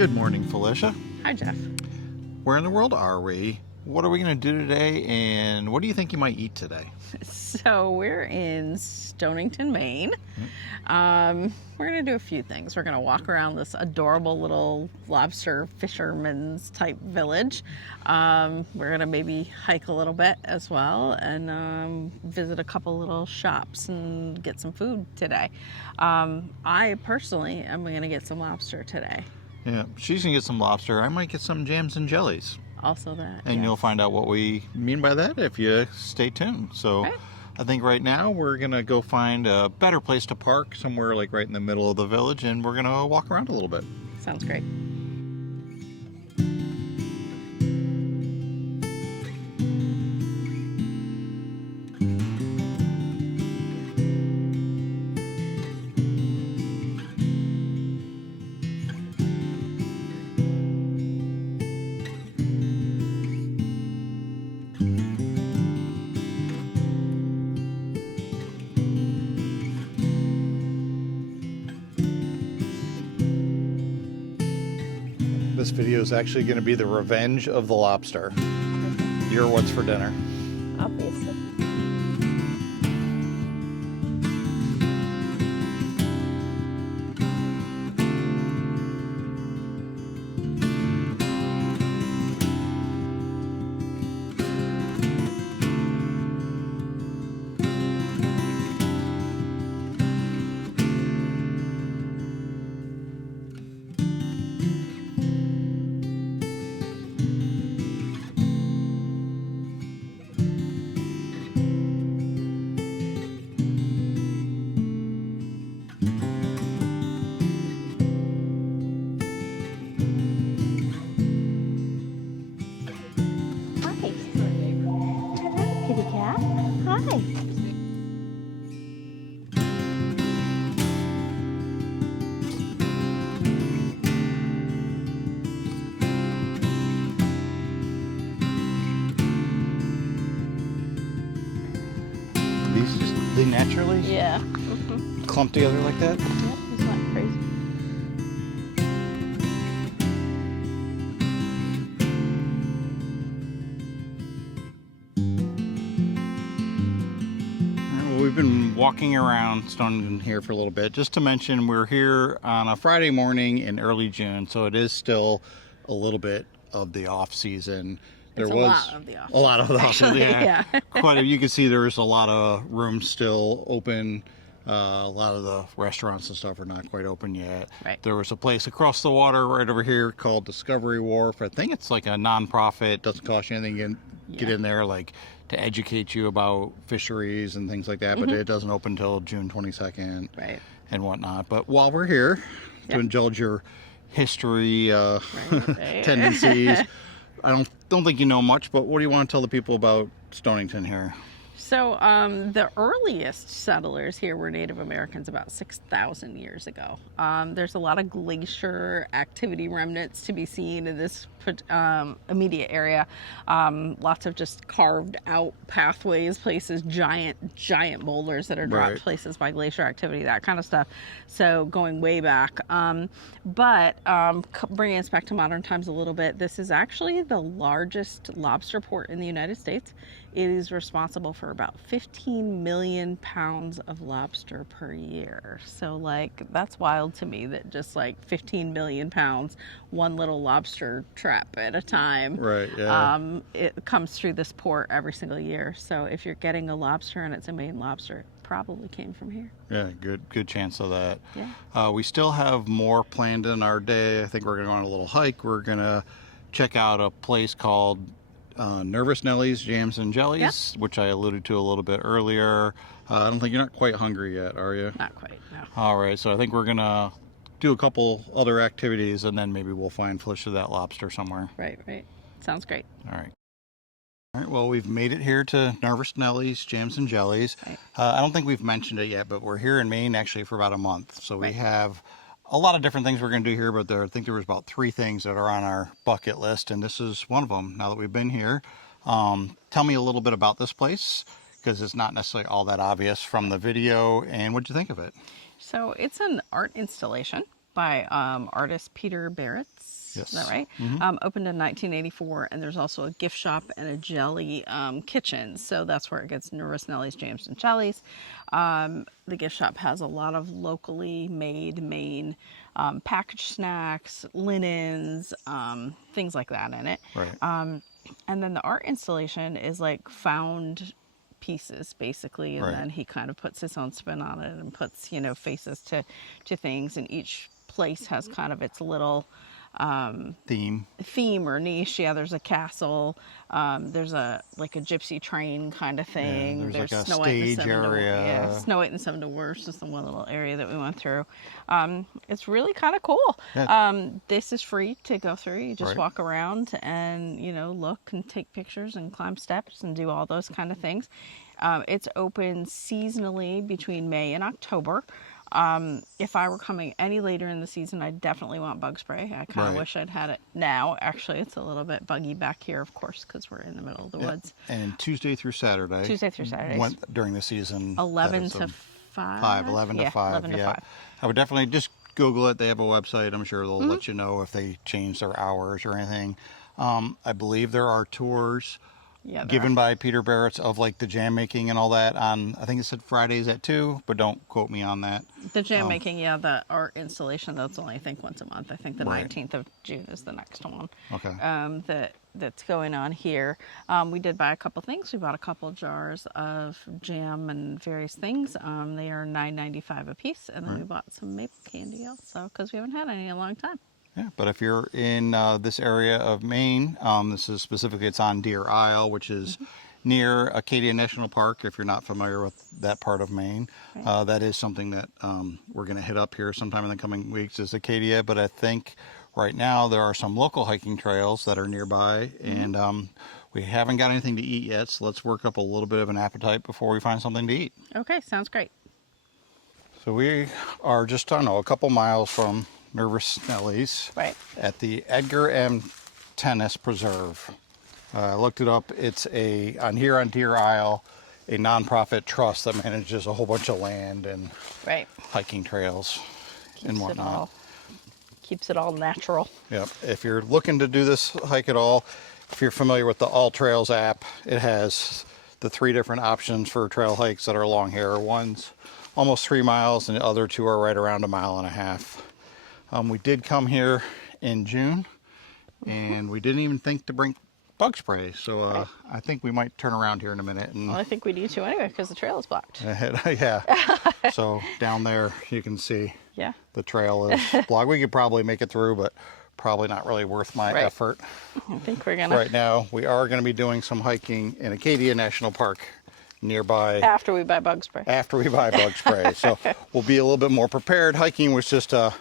Good morning, Felicia. Hi, Jeff. Where in the world are we? What are we going to do today? And what do you think you might eat today? So we're in Stonington, Maine. We're going to do a few things. We're going to walk around this adorable little lobster fisherman's type village. We're going to maybe hike a little bit as well and visit a couple little shops and get some food today. I personally am going to get some lobster today. Yeah, she's going to get some lobster. I might get some jams and jellies. Also that. And yes. You'll find out what we mean by that if you stay tuned. So Okay. I think right now we're going to go find a better place to park, somewhere like right in the middle of the village, and we're going to walk around a little bit. Sounds great. This video is actually going to be the revenge of the lobster. Your what's for dinner? Obviously. Kitty cat. Hi. These just, they naturally Yeah. clump together like that? Yep, it's not crazy. Well, we've been walking around Stonington here for a little bit. Just to mention, we're here on a Friday morning in early June, so it is still a little bit of the off season. It's a lot of the off. A lot of the off season, yeah. Yeah. You can see there's a lot of rooms still open. A lot of the restaurants and stuff are not quite open yet. Right. There was a place across the water right over here called Discovery Wharf. I think it's like a non-profit, doesn't cost you anything to get in there, like to educate you about fisheries and things like that, but it doesn't open until June 22nd Right. and whatnot. But while we're here to indulge your history Right. tendencies, I don't think you know much, but what do you want to tell the people about Stonington here? So the earliest settlers here were Native Americans about 6,000 years ago. There's a lot of glacier activity remnants to be seen in this immediate area. Lots of just carved out pathways, places, giant boulders that are dropped places by glacier activity, that kind of stuff. So going way back. But bringing us back to modern times a little bit, this is actually the largest lobster port in the United States. It is responsible for about 15 million pounds of lobster per year. So like, that's wild to me that just like 15 million pounds, one little lobster trap at a time. Right, yeah. It comes through this port every single year. So if you're getting a lobster and it's a Maine lobster, it probably came from here. Yeah, good chance of that. Yeah. We still have more planned in our day. I think we're going to go on a little hike. We're going to check out a place called Nervous Nellie's Jams and Jellies, which I alluded to a little bit earlier. I don't think you're not quite hungry yet, are you? Not quite, no. All right, so I think we're going to do a couple other activities, and then maybe we'll find Felicia that lobster somewhere. Right. Sounds great. All right. All right, well, we've made it here to Nervous Nellie's Jams and Jellies. Right. I don't think we've mentioned it yet, but we're here in Maine actually for about a month. So we have a lot of different things we're going to do here, but I think there was about 3 things that are on our bucket list, and this is one of them now that we've been here. Tell me a little bit about this place, because it's not necessarily all that obvious from the video, and what'd you think of it? So it's an art installation by artist Peter Barretts. Yes. Is that right? Opened in 1984, and there's also a gift shop and a jelly kitchen. So that's where it gets Nervous Nellies, jams, and jellies. The gift shop has a lot of locally made Maine packaged snacks, linens, things like that in it. Right. And then the art installation is like found pieces basically, and Right. then he kind of puts his own spin on it and puts, you know, faces to things, and each place has kind of its little theme or niche. Yeah, there's a castle, there's a like a gypsy train kind of thing. there's like a Snow White and the stage Seven area. Yeah, Snow White and the Seven Dwarfs is the one little area that we went through. It's really kind of cool. Yeah. This is free to go through. You just Right. walk around and, you know, look and take pictures and climb steps and do all those kind of things. It's open seasonally between May and October. If I were coming any later in the season, I definitely want bug spray. I kind of Right. wish I'd had it now. Actually, it's a little bit buggy back here, of course, because we're in the middle of the woods. And Tuesday through Saturday. Tuesday through Saturdays. Went during the season. 11 that to is 5. 11 Yeah, to 5. 11 to yeah. 5. I would definitely just Google it. They have a website. I'm sure they'll Mm-hmm. let you know if they change their hours or anything. I believe there are tours Yeah, there given are. by Peter Barrett's of like the jam making and all that on, I think it said Fridays at 2, but don't quote me on that. The jam making, yeah, the art installation, that's only, I think, once a month. I think the Right. 19th of June is the next one. Okay. That's going on here. We did buy a couple things. We bought a couple jars of jam and various things. They are $9.95 a piece, and then we bought some maple candy also because we haven't had any in a long time. Yeah, but if you're in this area of Maine, this is specifically, it's on Deer Isle, which is near Acadia National Park. If you're not familiar with that part of Maine, that is something that we're going to hit up here sometime in the coming weeks is Acadia. But I think right now there are some local hiking trails that are nearby, and we haven't got anything to eat yet. So let's work up a little bit of an appetite before we find something to eat. Okay, sounds great. So we are just, I don't know, a couple miles from Nervous Nellies Right. at the Edgar M. Tennis Preserve. I looked it up. It's on Deer Isle, a nonprofit trust that manages a whole bunch of land and Right. hiking trails and whatnot. Keeps it all natural. Yep. If you're looking to do this hike at all, if you're familiar with the All Trails app, it has the 3 different options for trail hikes that are along here. One's almost 3 miles and the other 2 are right around 1.5 miles. We did come here in June, and we didn't even think to bring bug spray. So I think we might turn around here in a minute. And Well, I think we need to anyway because the trail is blocked. yeah. So down there you can see Yeah. the trail is blocked. We could probably make it through, but probably not really worth my Right. effort. I think we're gonna Right now, we are going to be doing some hiking in Acadia National Park nearby after we buy bug spray. after we buy bug spray. So we'll be a little bit more prepared. Hiking was just a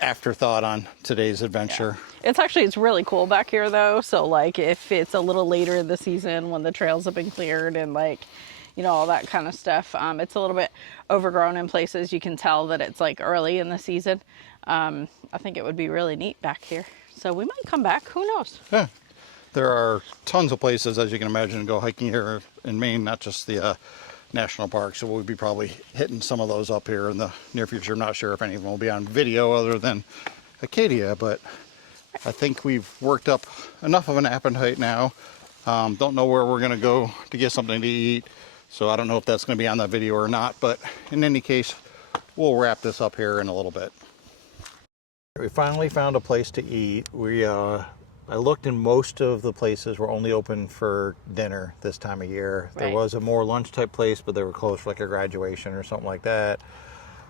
afterthought on today's adventure. It's really cool back here though. So like if it's a little later in the season when the trails have been cleared and like, you know, all that kind of stuff, it's a little bit overgrown in places. You can tell that it's like early in the season. I think it would be really neat back here. So we might come back. Who knows? Yeah. There are tons of places, as you can imagine, to go hiking here in Maine, not just the national park. So we'll be probably hitting some of those up here in the near future. I'm not sure if any of them will be on video other than Acadia, but I think we've worked up enough of an appetite now. Don't know where we're going to go to get something to eat. So I don't know if that's going to be on that video or not, but in any case, we'll wrap this up here in a little bit. We finally found a place to eat. I looked, and most of the places were only open for dinner this time of year. There Right. was a more lunch type place, but they were closed for like a graduation or something like that.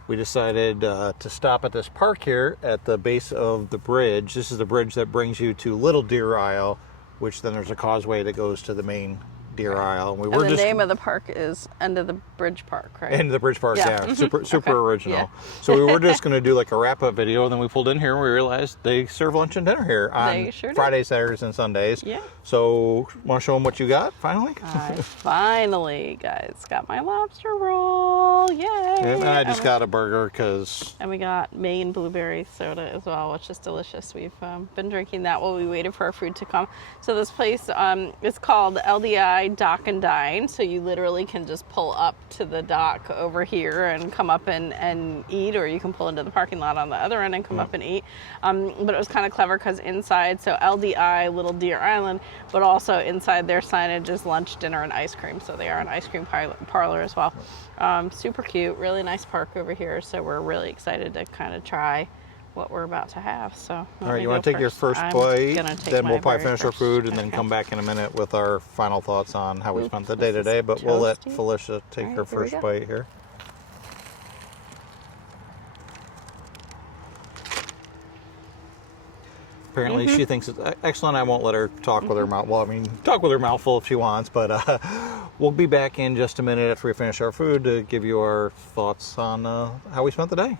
We decided to stop at this park here at the base of the bridge. This is the bridge that brings you to Little Deer Isle, which then there's a causeway that goes to the main Deer Isle. We And the name of the park is End of the Bridge Park, right? End of the Bridge Park, Yeah. yeah. Mhm. Super Okay. original. Yeah. So we were just going to do like a wrap-up video, and then we pulled in here and we realized they serve lunch and dinner here on They sure do. Fridays, Saturdays, and Sundays. Yeah. So want to show them what you got finally? I finally, guys, got my lobster roll. fall, yay! And I just got a burger because... And we got Maine blueberry soda as well, which is delicious. We've been drinking that while we waited for our food to come. So this place is called LDI Dock and Dine. So you literally can just pull up to the dock over here and come up and eat, or you can pull into the parking lot on the other end and come up and eat. But it was kind of clever because inside, so LDI, Little Deer Island, but also inside their signage is lunch, dinner, and ice cream. So they are an ice cream parlor as well. Super cute, really nice park over here. So we're really excited to kind of try what we're about to have. So all right, you want to take your first bite, then we'll probably finish our food and then Okay. come back in a minute with our final thoughts on how we spent the day today. But we'll let toasty. Felicia take All her right, here we first go. bite here. Apparently she thinks it's excellent. I won't let her talk with her mouth. Well, I mean, talk with her mouth full if she wants, but we'll be back in just a minute after we finish our food to give you our thoughts on how we spent the day.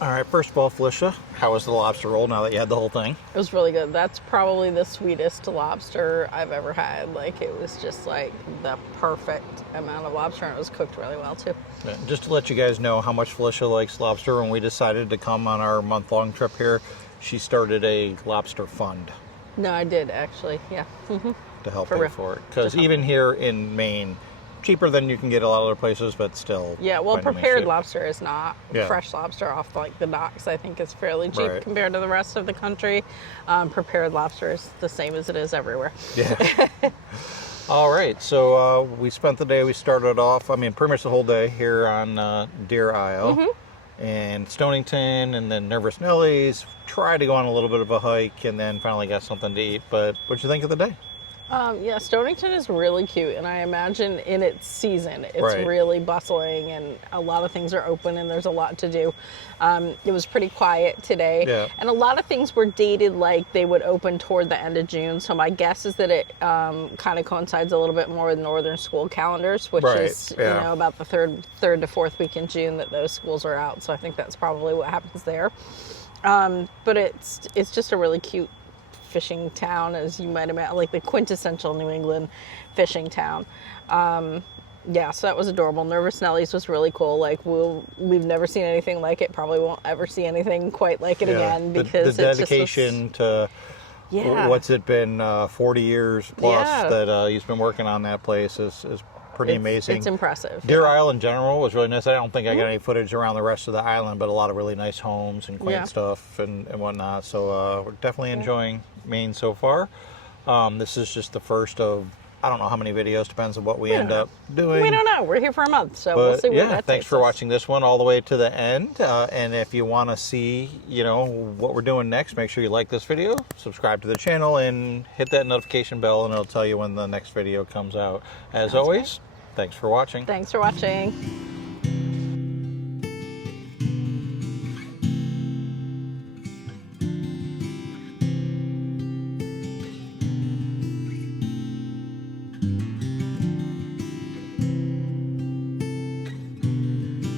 All right, first of all, Felicia, how was the lobster roll now that you had the whole thing? It was really good. That's probably the sweetest lobster I've ever had. Like, it was just like the perfect amount of lobster, and it was cooked really well too. Yeah, just to let you guys know how much Felicia likes lobster, when we decided to come on our month-long trip here, she started a lobster fund No, I did actually, yeah. to help For pay real. for it. Because even here in Maine, cheaper than you can get a lot of other places, but still. Yeah, well, by no means prepared cheap. lobster is not. Yeah. Fresh lobster off like the docks, I think, is fairly cheap Right. compared to the rest of the country. Prepared lobster is the same as it is everywhere. Yeah. All right, so we spent the day, we started off, I mean, pretty much the whole day here on Deer Isle and Stonington, and then Nervous Nellie's. Tried to go on a little bit of a hike and then finally got something to eat. But what'd you think of the day? Yeah, Stonington is really cute, and I imagine in its season, it's Right. really bustling, and a lot of things are open, and there's a lot to do. It was pretty quiet today, Yeah. and a lot of things were dated like they would open toward the end of June. So my guess is that it kind of coincides a little bit more with northern school calendars, which Right, is yeah. you know, about the third to fourth week in June that those schools are out. So I think that's probably what happens there. But it's just a really cute fishing town, as you might imagine, like the quintessential New England fishing town. Yeah, so that was adorable. Nervous Nellie's was really cool. Like we've never seen anything like it. Probably won't ever see anything quite like it again, because the it just was- dedication to Yeah. what's it been 40 years plus Yeah. that he's been working on that place is pretty amazing. It's impressive. Deer Isle in general was really nice. I don't think I got any footage around the rest of the island, but a lot of really nice homes and quaint Yeah. stuff and whatnot. So we're definitely enjoying Maine so far. This is just the first of, I don't know how many videos, depends on what we end don't up doing. We don't know. We're here for a month, so we'll But see where yeah, that thanks takes for us. watching this one all the way to the end. And if you want to see, you know, what we're doing next, make sure you like this video, subscribe to the channel, and hit that notification bell, and it'll tell you when the next video comes out. As always, thanks for watching. Thanks for watching.